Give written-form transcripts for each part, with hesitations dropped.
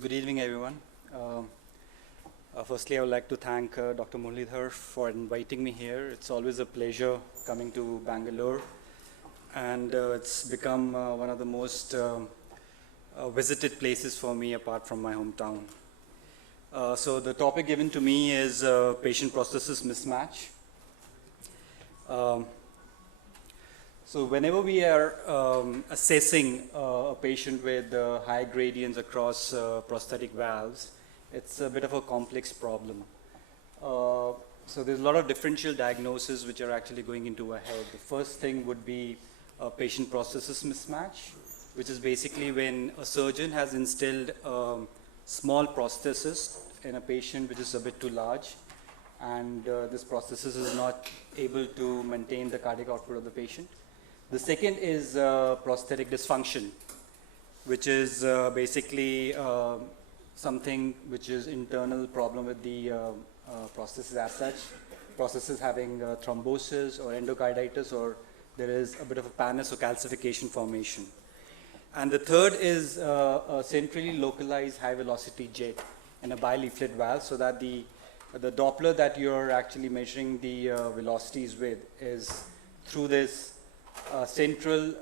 Good evening, everyone. Firstly, I would like to thank Dr. Muralidhar for inviting me here. It's always a pleasure coming to Bangalore, and it's become one of the most visited places for me apart from my hometown. So the topic given to me is patient-prosthesis mismatch. So whenever we are assessing a patient with high gradients across prosthetic valves, it's a bit of a complex problem. So there's a lot of differential diagnoses which are actually going into our head. The first thing would be a patient-prosthesis mismatch, which is basically when a surgeon has instilled small prosthesis in a patient which is a bit too large, and this prosthesis is not able to maintain the cardiac output of the patient. The second is prosthetic dysfunction, which is basically something which is internal problem with the prosthesis as such. Prosthesis having thrombosis or endocarditis, or there is a bit of a pannus or calcification formation. And the third is a centrally localized high velocity jet in a bileaflet valve, so that the Doppler that you're actually measuring the velocities with is through this central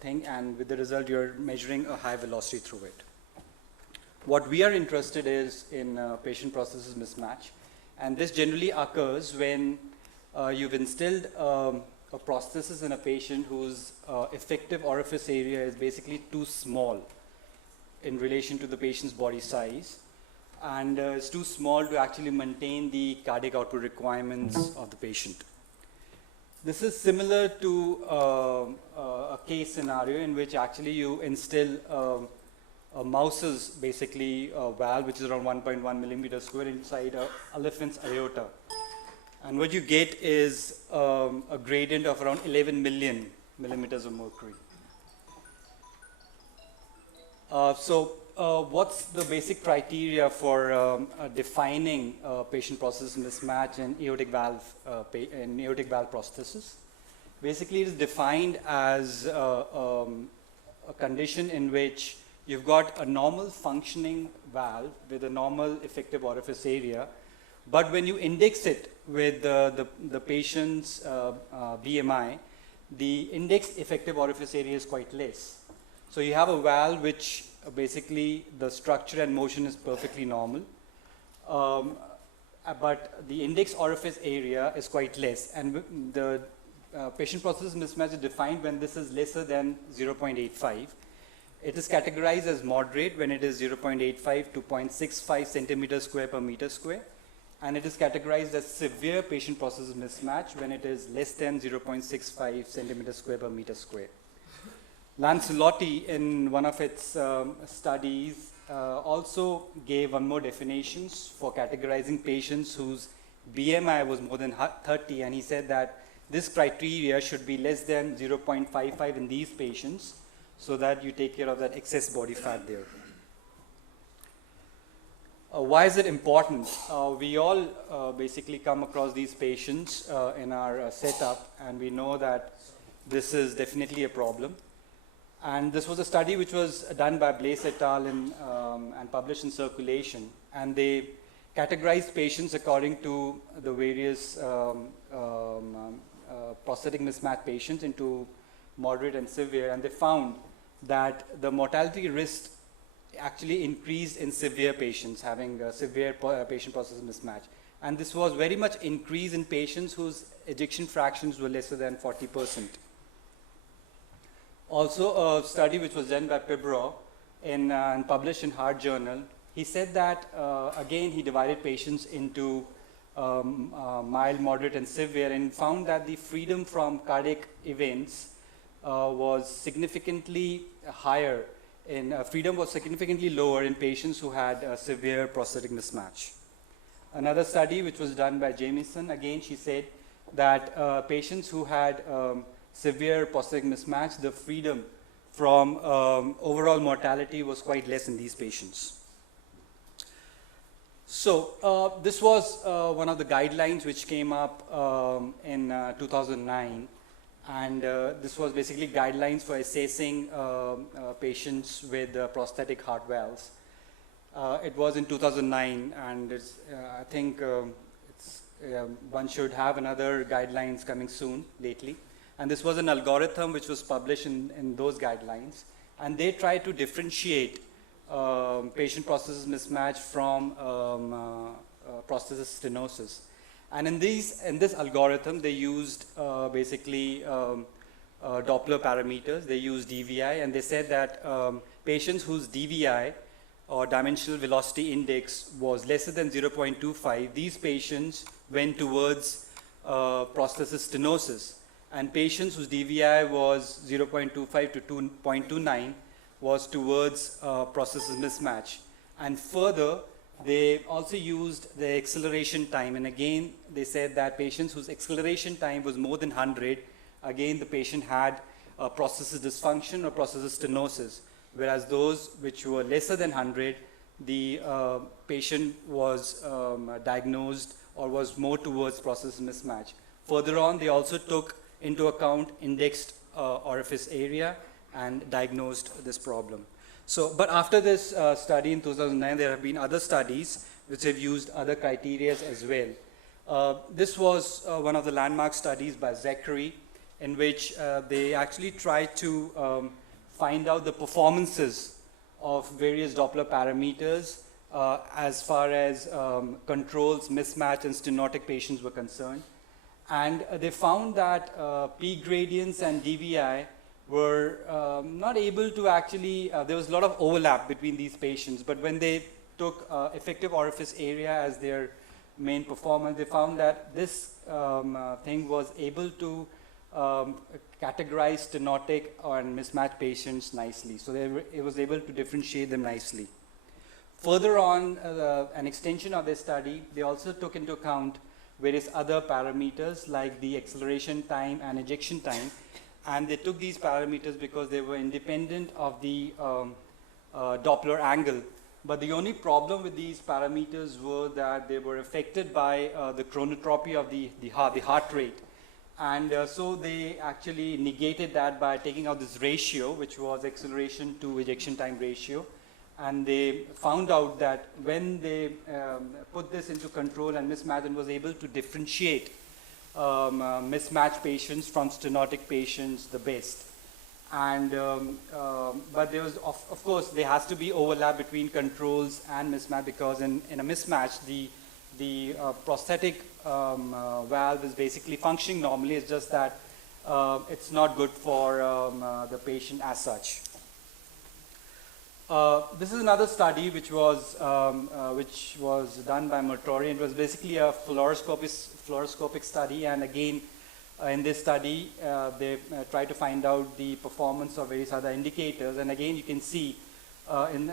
thing, and with the result you're measuring a high velocity through it. What we are interested is in patient-prosthesis mismatch, and this generally occurs when you've instilled a prosthesis in a patient whose effective orifice area is basically too small in relation to the patient's body size, and it's too small to actually maintain the cardiac output requirements of the patient. This is similar to a case scenario in which actually you instill a mouse's basically valve, which is around 1.1 millimeters square inside an elephant's aorta. And what you get is a gradient of around 11 million millimeters of mercury. What's the basic criteria for defining patient-prosthesis mismatch in aortic valve prosthesis? Basically, it is defined as a condition in which you've got a normal functioning valve with a normal effective orifice area, but when you index it with the patient's BMI, the index effective orifice area is quite less. So you have a valve which basically the structure and motion is perfectly normal, but the index orifice area is quite less, and the patient-prosthesis mismatch is defined when this is lesser than 0.85. It is categorized as moderate when it is 0.85 to 0.65 centimeters square per meter square, and it is categorized as severe patient-prosthesis mismatch when it is less than 0.65 centimeters square per meter square. Lancelotti, in one of its studies, also gave one more definitions for categorizing patients whose BMI was more than 30, and he said that this criteria should be less than 0.55 in these patients, so that you take care of that excess body fat there. Why is it important? We all basically come across these patients in our setup, and we know that this is definitely a problem. And this was a study which was done by Blaise et al. And published in Circulation, and they categorized patients according to the various prosthetic mismatch patients into moderate and severe, and they found that the mortality risk actually increased in severe patients having severe patient-prosthesis mismatch. And this was very much increased in patients whose ejection fractions were lesser than 40%. Also, a study which was done by Pibro and published in Heart Journal, he said that, again, he divided patients into mild, moderate, and severe, and found that the freedom from cardiac events was significantly higher, freedom was significantly lower in patients who had severe prosthetic mismatch. Another study which was done by Jamieson, again, she said that patients who had severe prosthetic mismatch, the freedom from overall mortality was quite less in these patients. So this was one of the guidelines which came up in 2009, and this was basically guidelines for assessing patients with prosthetic heart valves. It was in 2009, and I think one should have another guidelines coming soon lately. And this was an algorithm which was published in those guidelines, and they try to differentiate patient-prosthesis mismatch from prosthesis stenosis. And in this algorithm, they used basically Doppler parameters. They used DVI, and they said that patients whose DVI or dimensional velocity index was lesser than 0.25, these patients went towards prosthesis stenosis. And patients whose DVI was 0.25 to 2.29 was towards prosthesis mismatch. And further, they also used the acceleration time. And again, they said that patients whose acceleration time was more than 100, again, the patient had prosthesis dysfunction or prosthesis stenosis. Whereas those which were lesser than 100, the patient was diagnosed or was more towards prosthesis mismatch. Further on, they also took into account indexed orifice area and diagnosed this problem. So, but after this study in 2009, there have been other studies which have used other criteria as well. This was one of the landmark studies by Zachary, in which they actually tried to find out the performances of various Doppler parameters as far as controls, mismatch, and stenotic patients were concerned. And they found that peak gradients and DVI were not able to actually, there was a lot of overlap between these patients, but when they took effective orifice area as their main performance, they found that this thing was able to categorize stenotic and mismatched patients nicely. So it was able to differentiate them nicely. Further on, an extension of this study, they also took into account various other parameters like the acceleration time and ejection time. And they took these parameters because they were independent of the Doppler angle. But the only problem with these parameters were that they were affected by the chronotropy of the heart rate. And so they actually negated that by taking out this ratio, which was acceleration to ejection time ratio. And they found out that when they put this into control and mismatch, and was able to differentiate mismatched patients from stenotic patients the best. And but there was, of course, there has to be overlap between controls and mismatch, because in a mismatch, the prosthetic valve is basically functioning normally. It's just that it's not good for the patient as such. This is another study which was done by Motori. It was basically a fluoroscopic study, and again, in this study, they tried to find out the performance of various other indicators. And again, you can see in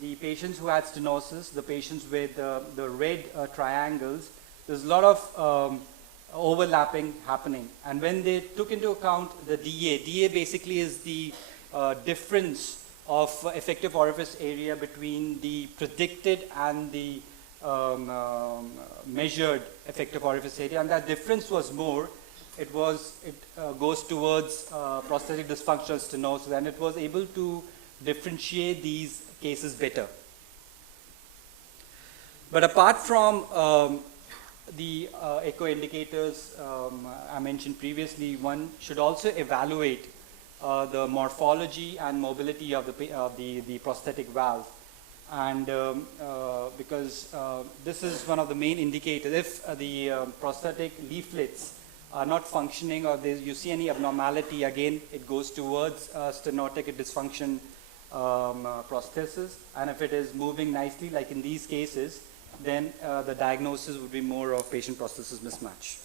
the patients who had stenosis, the patients with the red triangles, there's a lot of overlapping happening. And when they took into account the DA basically is the difference of effective orifice area between the predicted and the measured effective orifice area, and that difference was more. It goes towards prosthetic dysfunctional stenosis, and it was able to differentiate these cases better. But apart from the echo indicators I mentioned previously, one should also evaluate the morphology and mobility of the prosthetic valve. And because this is one of the main indicators. If the prosthetic leaflets are not functioning, or you see any abnormality, again it goes towards stenotic dysfunction prosthesis. And if it is moving nicely, like in these cases, then the diagnosis would be more of patient prosthesis mismatch.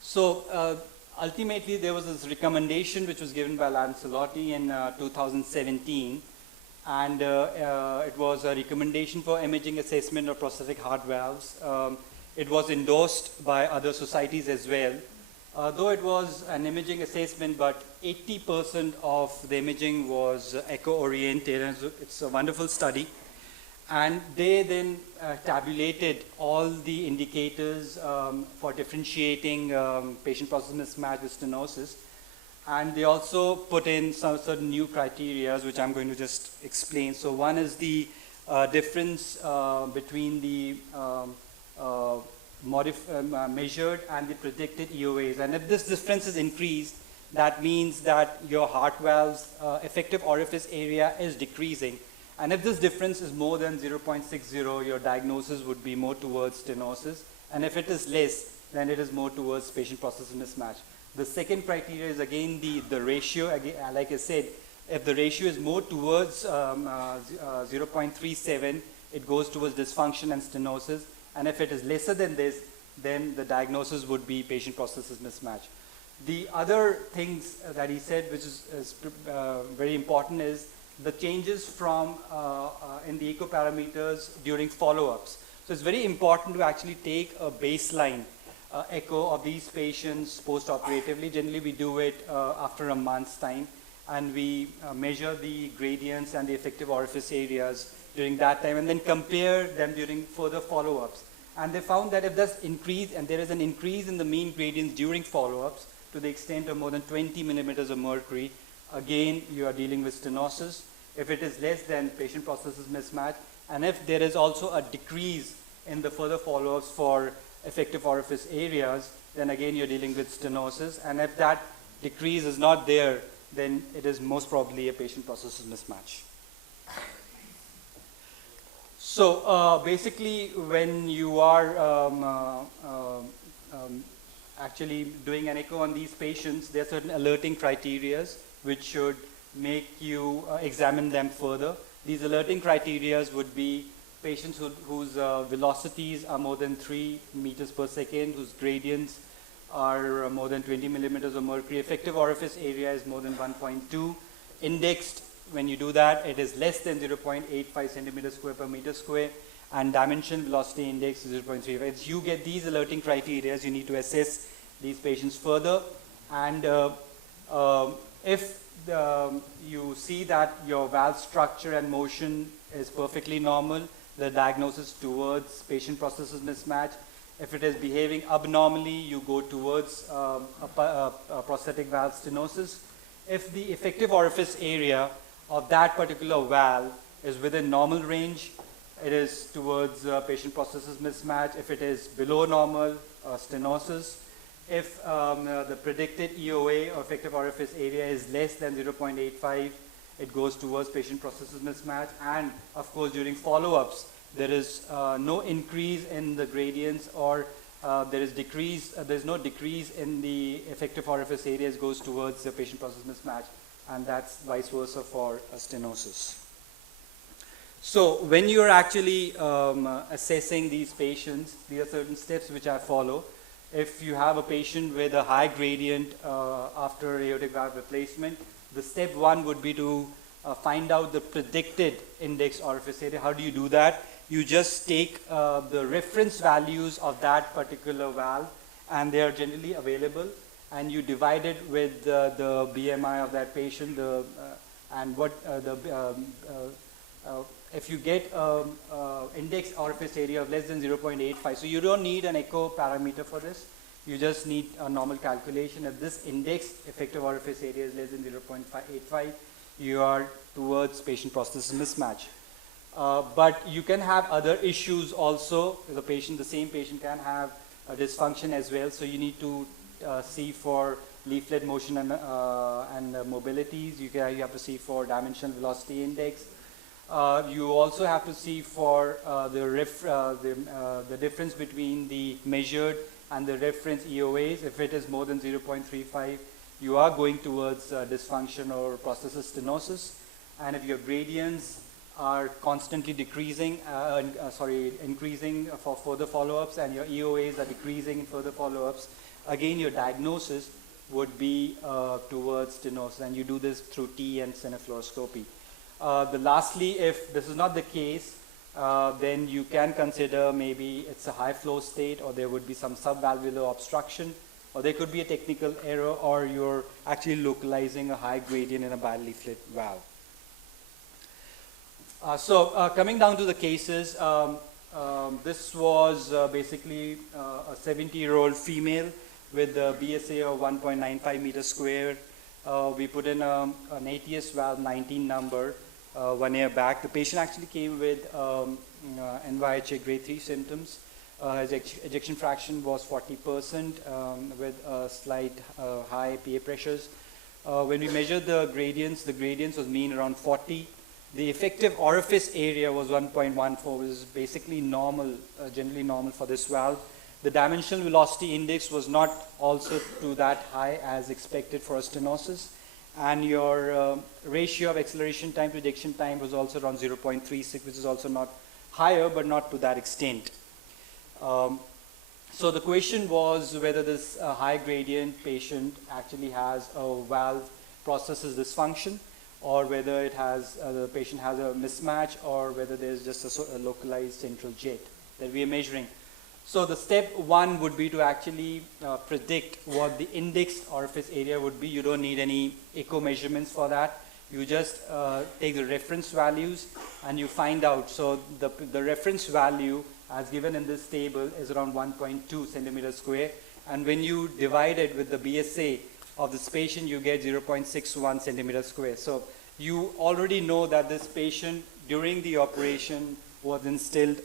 So ultimately, there was this recommendation which was given by Lancelotti in 2017, and it was a recommendation for imaging assessment of prosthetic heart valves. It was endorsed by other societies as well. Though it was an imaging assessment, but 80% of the imaging was echo-oriented, and it's a wonderful study. And they then tabulated all the indicators for differentiating patient prosthesis mismatch with stenosis. And they also put in some certain new criteria, which I'm going to just explain. So one is the difference between the measured and the predicted EOAs. And if this difference is increased, that means that your heart valve's effective orifice area is decreasing. And if this difference is more than 0.60, your diagnosis would be more towards stenosis. And if it is less, then it is more towards patient-process mismatch. The second criteria is again the ratio. Again, like I said, if the ratio is more towards 0.37, it goes towards dysfunction and stenosis. And if it is lesser than this, then the diagnosis would be patient-process mismatch. The other things that he said, which is very important, is the changes from in the echo parameters during follow-ups. So it's very important to actually take a baseline echo of these patients post-operatively. Generally, we do it after a month's time, and we measure the gradients and the effective orifice areas during that time, and then compare them during further follow-ups. And they found that if there's increase, and there is an increase in the mean gradients during follow-ups to the extent of more than 20 millimeters of mercury, again, you are dealing with stenosis. If it is less, then patient-process mismatch. And if there is also a decrease in the further follow-ups for effective orifice areas, then again you're dealing with stenosis. And if that decrease is not there, then it is most probably a patient-process mismatch. So basically, when you are actually doing an echo on these patients, there are certain alerting criteria which should make you examine them further. These alerting criteria would be patients whose velocities are more than 3 meters per second, whose gradients are more than 20 millimeters of mercury, effective orifice area is more than 1.2, indexed, when you do that, it is less than 0.85 centimeters square per meter square, and dimension velocity index is 0.35. As you get these alerting criteria, you need to assess these patients further, and if you see that your valve structure and motion is perfectly normal, the diagnosis towards patient-process mismatch. If it is behaving abnormally, you go towards a prosthetic valve stenosis. If the effective orifice area of that particular valve is within normal range, it is towards patient-process mismatch. If it is below normal, stenosis. If the predicted EOA or effective orifice area is less than 0.85, it goes towards patient-process mismatch. And of course, during follow-ups, there is no increase in the gradients, or there is there's no decrease in the effective orifice areas, goes towards the patient-process mismatch, and that's vice versa for stenosis. So when you're actually assessing these patients, there are certain steps which I follow. If you have a patient with a high gradient after aortic valve replacement, the step one would be to find out the predicted index orifice area. How do you do that? You just take the reference values of that particular valve, and they are generally available, and you divide it with the BMI of that patient, and what if you get index orifice area of less than 0.85, so you don't need an echo parameter for this, you just need a normal calculation. If this index effective orifice area is less than 0.85, you are towards patient-process mismatch. But you can have other issues also. The same patient can have a dysfunction as well, so you need to see for leaflet motion and mobilities. You have to see for dimensional velocity index. You also have to see for the difference between the measured and the reference EOAs. If it is more than 0.35, you are going towards dysfunction or prosthesis stenosis. And if your gradients are constantly decreasing, increasing for further follow-ups, and your EOAs are decreasing in further follow-ups, again your diagnosis would be towards stenosis, and you do this through T and fluoroscopy. Lastly, if this is not the case, then you can consider maybe it's a high flow state, or there would be some subvalvular obstruction, or there could be a technical error, or you're actually localizing a high gradient in a bileaflet valve. Coming down to the cases, this was basically a 70-year-old female with a BSA of 1.95 meters square, We put in an ATS valve 19 number 1 year back. The patient actually came with NYHA grade 3 symptoms. His ejection fraction was 40% with slight high PA pressures. When we measured the gradients was mean around 40. The effective orifice area was 1.14, which is basically normal, generally normal for this valve. The dimensional velocity index was not also to that high as expected for a stenosis. And your ratio of acceleration time to ejection time was also around 0.36, which is also not higher, but not to that extent. So the question was whether this high gradient patient actually has a valve processes dysfunction, or whether it has the patient has a mismatch, or whether there's just a localized central jet that we are measuring. So the step one would be to actually predict what the indexed orifice area would be. You don't need any echo measurements for that. You just take the reference values and you find out. So the reference value as given in this table is around 1.2 centimeters square. And when you divide it with the BSA of this patient, you get 0.61 centimeters square. So you already know that this patient during the operation was instilled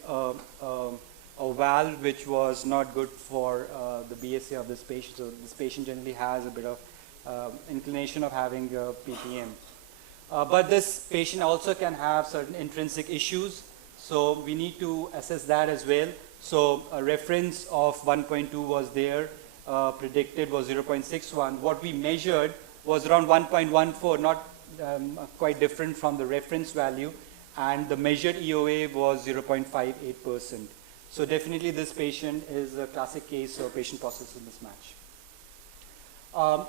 a valve which was not good for the BSA of this patient. So this patient generally has a bit of inclination of having PPM. But this patient also can have certain intrinsic issues. So we need to assess that as well. So a reference of 1.2 was there, predicted was 0.61. What we measured was around 1.14, not quite different from the reference value. And the measured EOA was 0.58%. So definitely this patient is a classic case of patient-process mismatch.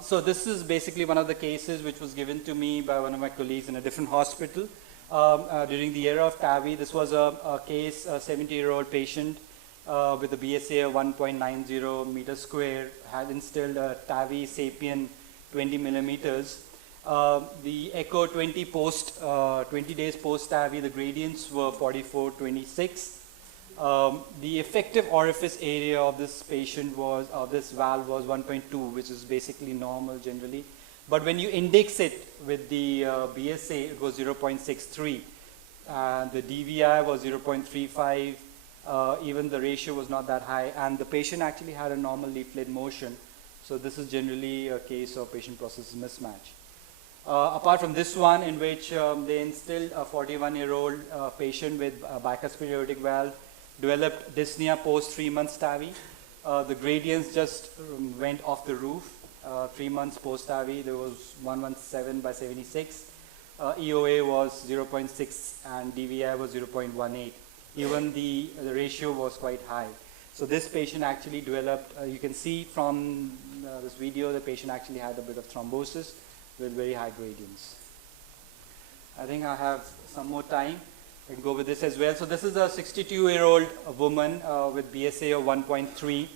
So this is basically one of the cases which was given to me by one of my colleagues in a different hospital during the era of TAVI. This was a case, a 70-year-old patient with a BSA of 1.90 meters square, had instilled a TAVI Sapien 20 millimeters. The echo 20 days post TAVI, the gradients were 44.26. The effective orifice area of this patient was, this valve was 1.2, which is basically normal generally. But when you index it with the BSA, it was 0.63. The DVI was 0.35. Even the ratio was not that high. And the patient actually had a normal leaflet motion. So this is generally a case of patient-process mismatch. Apart from this one, in which they instilled a 41-year-old patient with a bicuspid aortic valve, developed dyspnea post 3 months TAVI. The gradients just went off the roof. 3 months post TAVI, there was 117 by 76. EOA was 0.6 and DVI was 0.18. Even the ratio was quite high. So this patient actually developed, you can see from this video, the patient actually had a bit of thrombosis with very high gradients. I think I have some more time. I can go with this as well. So this is a 62-year-old woman with BSA of 1.3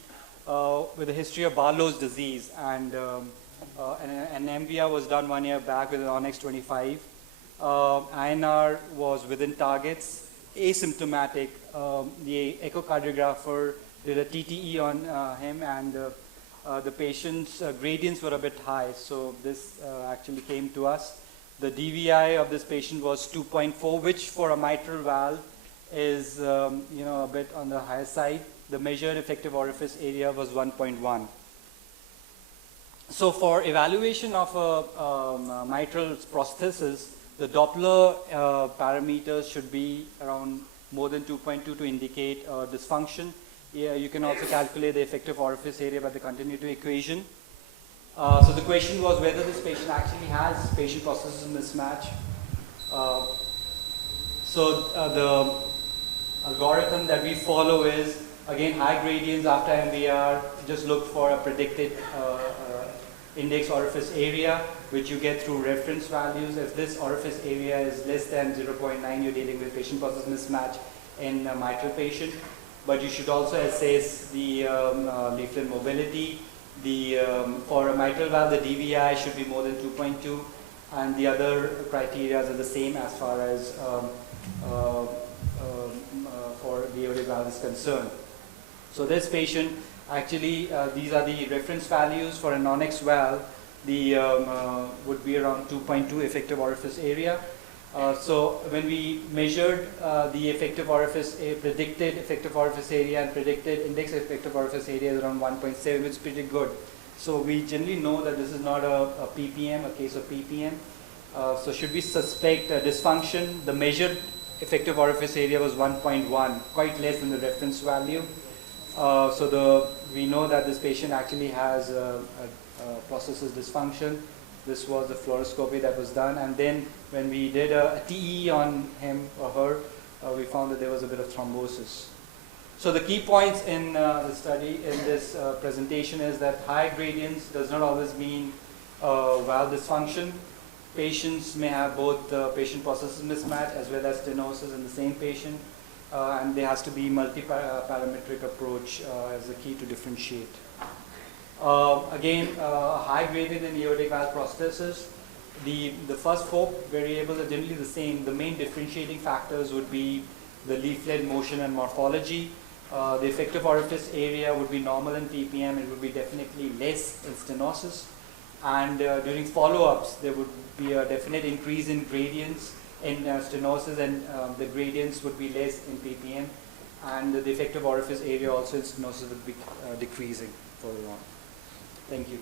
with a history of Barlow's disease, and an MVR was done 1 year back with an Onyx 25. INR was within targets, asymptomatic. The echocardiographer did a TTE on him, and the patient's gradients were a bit high, so this actually came to us. The DVI of this patient was 2.4, which for a mitral valve is a bit on the higher side. The measured effective orifice area was 1.1. So for evaluation of a mitral prosthesis, the Doppler parameters should be around more than 2.2 to indicate dysfunction. Yeah, you can also calculate the effective orifice area by the continuity equation. So the question was whether this patient actually has patient-process mismatch. So the algorithm that we follow is, again, high gradients after MVR, just look for a predicted index orifice area, which you get through reference values. If this orifice area is less than 0.9, you're dealing with patient-process mismatch in a mitral patient. But you should also assess the leaflet mobility. For a mitral valve, the DVI should be more than 2.2, and the other criteria are the same as far as for the aortic valve is concerned. So this patient, actually, these are the reference values for an Onyx valve. the would be around 2.2 effective orifice area. So when we measured the effective orifice, predicted effective orifice area and predicted index effective orifice area is around 1.7, which is pretty good. So we generally know that this is not a PPM, a case of PPM. So should we suspect a dysfunction, the measured effective orifice area was 1.1, quite less than the reference value. So we know that this patient actually has a processes dysfunction. This was the fluoroscopy that was done, and then when we did a TE on him or her, we found that there was a bit of thrombosis. So the key points in the study, in this presentation, is that high gradients does not always mean valve dysfunction. Patients may have both patient processes mismatch as well as stenosis in the same patient, and there has to be multi-parametric approach as the key to differentiate. Again, high gradient in aortic valve prosthesis, the first four variables are generally the same. The main differentiating factors would be the leaflet motion and morphology. The effective orifice area would be normal in PPM, it would be definitely less in stenosis. And during follow-ups, there would be a definite increase in gradients in stenosis, and the gradients would be less in PPM. And the effective orifice area also in stenosis would be decreasing further on. Thank you.